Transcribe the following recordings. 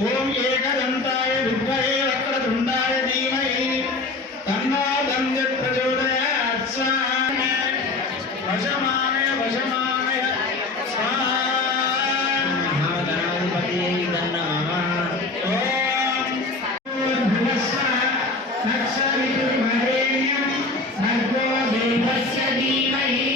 ఓం ఏకదంతాయ విద్మహే వక్రతుండాయ ధీమహి. తన్నాదంజ ప్రచోదయాత్ స్వాహ. వశమానయ వశమానయ. స్వాహ. ధీమహి.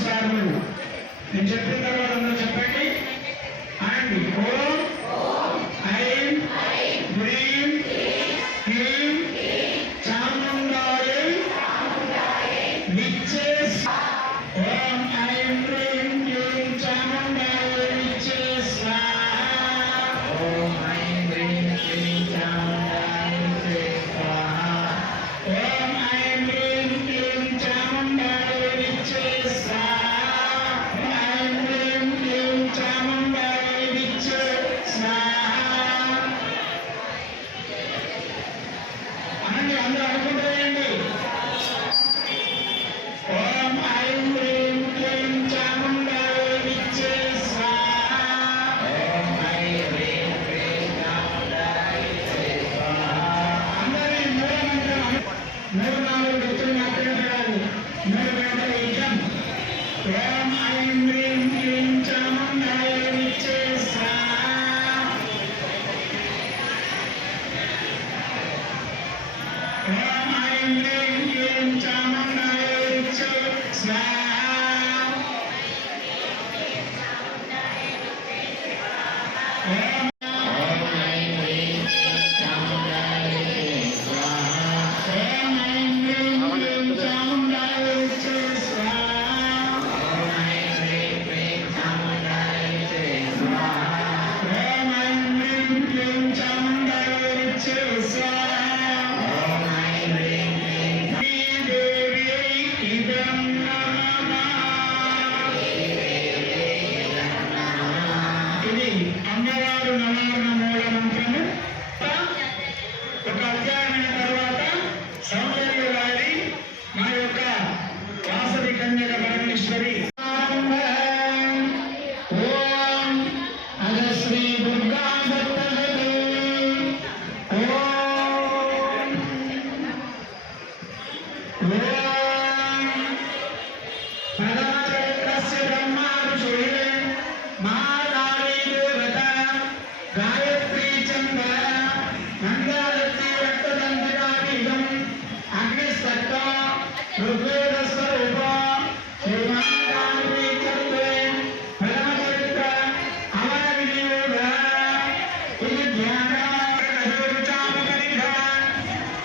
సార్లు నేను చెప్పిన తర్వాత అందరూ చెప్పండి. అండ్ ఓం. ఐం. హ్రీం. క్లీం. చాముండాయే. విచ్చేస్ ఓం ఐం Yeah.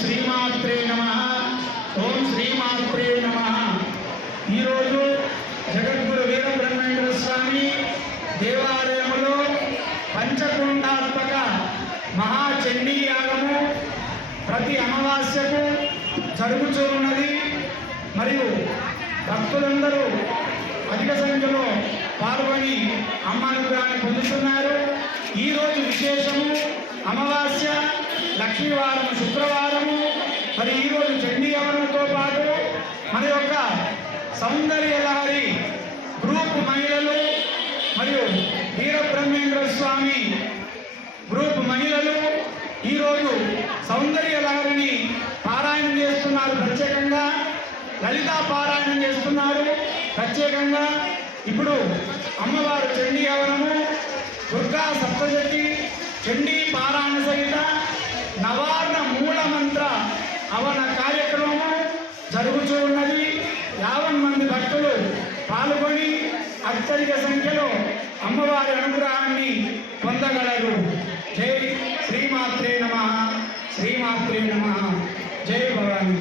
శ్రీమాత్రే నమ. ఓం శ్రీమాత్రే నమ. ఈరోజు జగద్గురు వీరబ్రహ్మేంద్ర స్వామి దేవాలయంలో పంచకుండాత్మక మహాచండీ యాగము ప్రతి అమావాస్యకు జరుగుతూ ఉన్నది మరియు భక్తులందరూ అధిక సంఖ్యలో పాల్గొని అమ్మ అనుగ్రహాన్ని పొందుతున్నారు. ఈరోజు విశేషము అమావాస్య. లక్ష్మీవారం శుక్రవారము మరి ఈరోజు చండీ అవరణతో పాటు మన యొక్క సౌందర్య లహరి గ్రూప్ మహిళలు మరియు వీరబ్రహ్మేంద్ర స్వామి గ్రూప్ మహిళలు ఈరోజు సౌందర్య లహరిని పారాయణం చేస్తున్నారు. ప్రత్యేకంగా లలిత పారాయణం చేస్తున్నారు. ప్రత్యేకంగా ఇప్పుడు అమ్మవారు చండీ అవరము దుర్గా సప్తశతి చండీ పారాయణ సహిత నవార్ణ మూల మంత్ర అవన కార్యక్రమము జరుగుతూ ఉన్నది. యావన్ మంది భక్తులు పాల్గొని అత్యధిక సంఖ్యలో అమ్మవారి అనుగ్రహాన్ని పొందగలరు. జై శ్రీమాత్రే నమ. శ్రీమాత్రే నమ. జై భవాని.